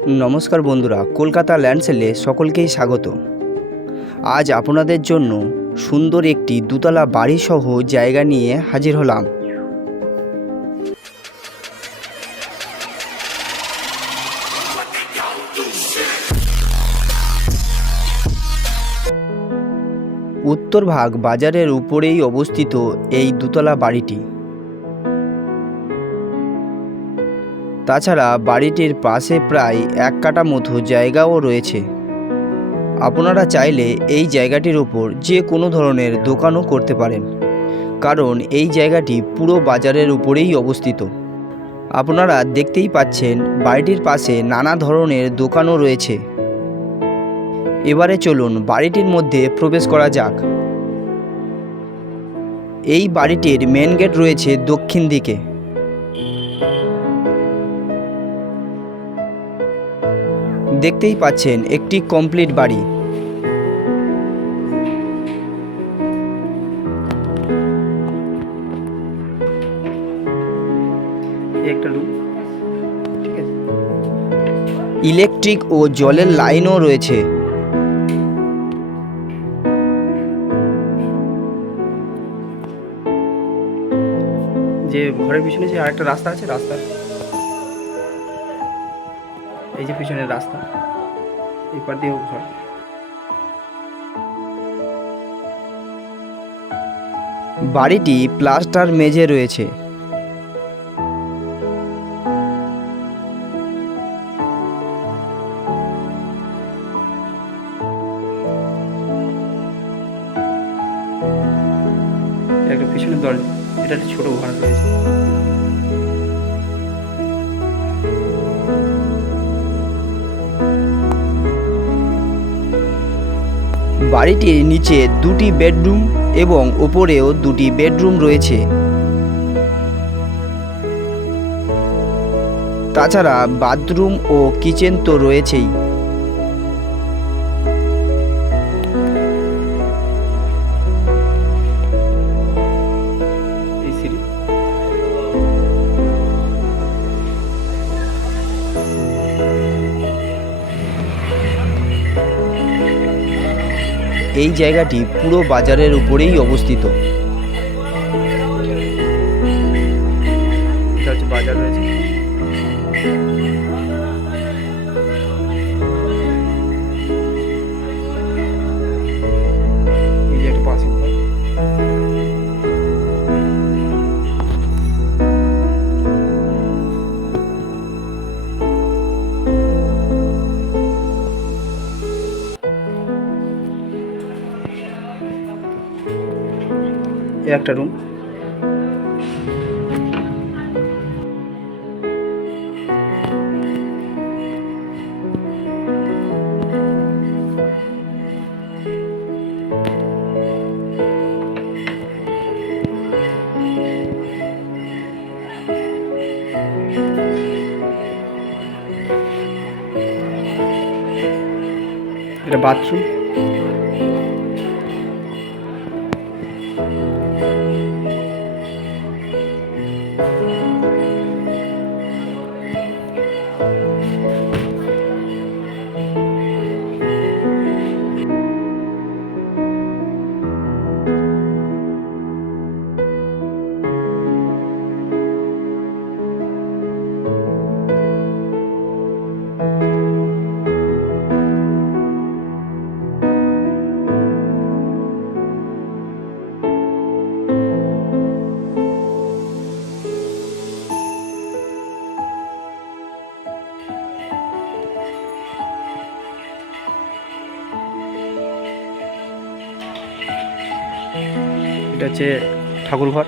নমস্কার বন্ধুরা, কলকাতা ল্যান্ডসেলে সকলকেই স্বাগত। আজ আপনাদের জন্য সুন্দর একটি দুতলা বাড়িসহ জায়গা নিয়ে হাজির হলাম। উত্তর ভাগ বাজারের উপরেই অবস্থিত এই দুতলা বাড়িটি। তাছাড়া বাড়িটির পাশে প্রায় এক কাটা মতো জায়গাও রয়েছে। আপনারা চাইলে এই জায়গাটির ওপর যে কোনো ধরনের দোকানও করতে পারেন। কারণ এই জায়গাটি পুরো বাজারের উপরেই অবস্থিত। আপনারা দেখতেই পাচ্ছেন বাড়িটির পাশে নানা ধরনের দোকানও রয়েছে। এবারে চলুন বাড়িটির মধ্যে প্রবেশ করা যাক। এই বাড়িটির মেন গেট রয়েছে দক্ষিণ দিকে। দেখতেই পাচ্ছেন একটি কমপ্লিট বাড়ি। ইলেকট্রিক ও জলের লাইনও রয়েছে। যে ঘরের পিছনে যে আরেকটা রাস্তা আছে রাস্তা এই যে পিছনের রাস্তা এই পার দিয়েও ঘর। বাড়িটি প্লাস্টার মেঝে রয়েছে। একটা পিছনের দরজা এটা একটা ছোট ঘর রয়েছে। বাড়িটির নিচে দুটি বেডরুম এবং ওপরেও দুটি বেডরুম রয়েছে। তাছাড়া বাথরুম ও কিচেন তো রয়েছেই। এই জায়গাটি পুরো বাজারের উপরেই অবস্থিত। বাজার রয়েছে। একটা রুম এটা বাথরুম Thank. এটা হচ্ছে ঠাকুর ঘর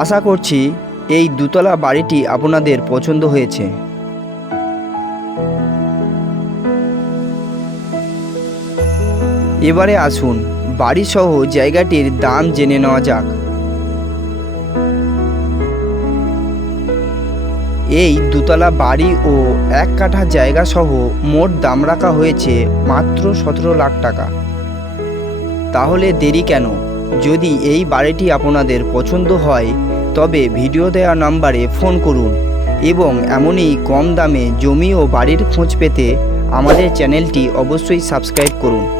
আশা করছি এই দুতলা বাড়িটি আপনাদের পছন্দ হয়েছে। এবারে আসুন, বাড়িসহ জায়গাটির দাম জেনে নেওয়া যাক। এই দুতলা বাড়ি ও এক কাঠা জায়গা সহ মোট দাম রাখা হয়েছে মাত্র সতেরো লাখ টাকা। তাহলে দেরি কেন? যদি এই বাড়িটি আপনাদের পছন্দ হয়, তবে ভিডিও দেওয়া নাম্বারে ফোন করুন এবং এমনই কম দামে জমি ও বাড়ির খোঁজ পেতে আমাদের চ্যানেলটি অবশ্যই সাবস্ক্রাইব করুন।